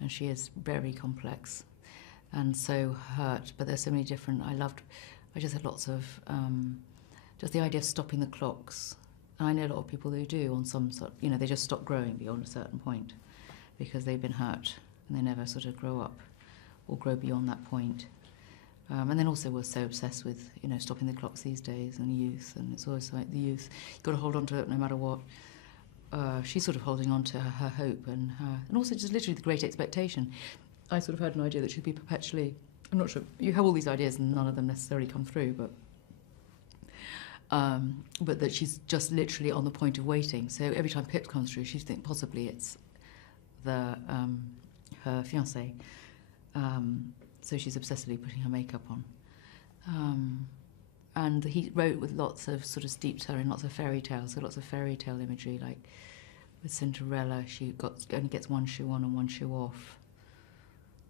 and she is very complex and so hurt. But there's so many different. I just had lots of just the idea of stopping the clocks. And I know a lot of people who do on some sort. They just stop growing beyond a certain point because they've been hurt and they never sort of grow up or grow beyond that point. And then also we're so obsessed with, stopping the clocks these days and youth, and it's always like the youth, you've got to hold on to it no matter what. She's sort of holding on to her hope and also just literally the great expectation. I sort of had an idea that she'd be perpetually, I'm not sure, you have all these ideas and none of them necessarily come through, but that she's just literally on the point of waiting. So every time Pip comes through, she thinks possibly it's her fiancé. So she's obsessively putting her makeup on. And he wrote with lots of sort of steeped her in lots of fairy tales, so lots of fairy tale imagery, like with Cinderella, she only gets one shoe on and one shoe off.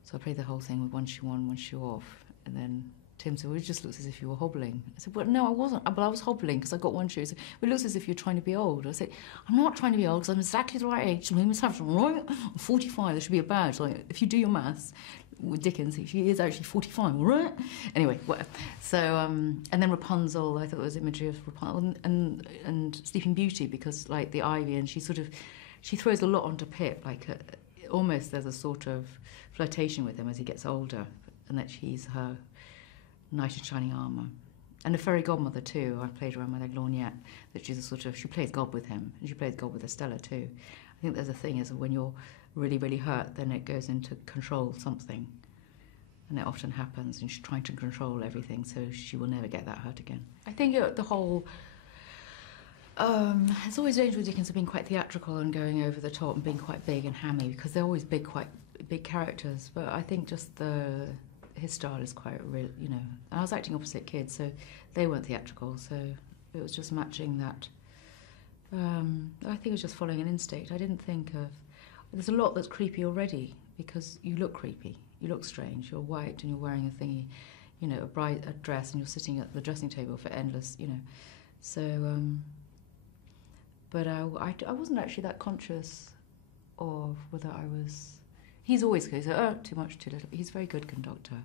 So I played the whole thing with one shoe on, one shoe off, and then Tim said, well, it just looks as if you were hobbling. I said, well, no, I wasn't. But I was hobbling because I got one shoe. He said, well, it looks as if you're trying to be old. I said, I'm not trying to be old because I'm exactly the right age. I'm 45. There should be a badge. Like, if you do your maths with Dickens, she is actually 45, all right? Anyway, whatever. So, and then Rapunzel, I thought it was imagery of Rapunzel, and Sleeping Beauty, because, like, the ivy, and she throws a lot onto Pip, like, almost there's a sort of flirtation with him as he gets older, and that she's her knight in shining armour. And a fairy godmother too. I played around with Lorgnette, that she's a sort of, she plays God with him, and she plays God with Estella too. I think there's a thing is when you're really, really hurt, then it goes into control something. And it often happens, and she's trying to control everything, so she will never get that hurt again. I think the whole, it's always dangerous with Dickens of being quite theatrical and going over the top and being quite big and hammy, because they're always quite big characters. But I think just his style is quite real, And I was acting opposite kids, so they weren't theatrical, so it was just matching that. I think it was just following an instinct. I didn't think of... There's a lot that's creepy already, because you look creepy, you look strange, you're white and you're wearing a thingy, a dress, and you're sitting at the dressing table for endless, So, but I wasn't actually that conscious of whether I was... He's always good. He's like, oh, too much, too little. He's a very good conductor.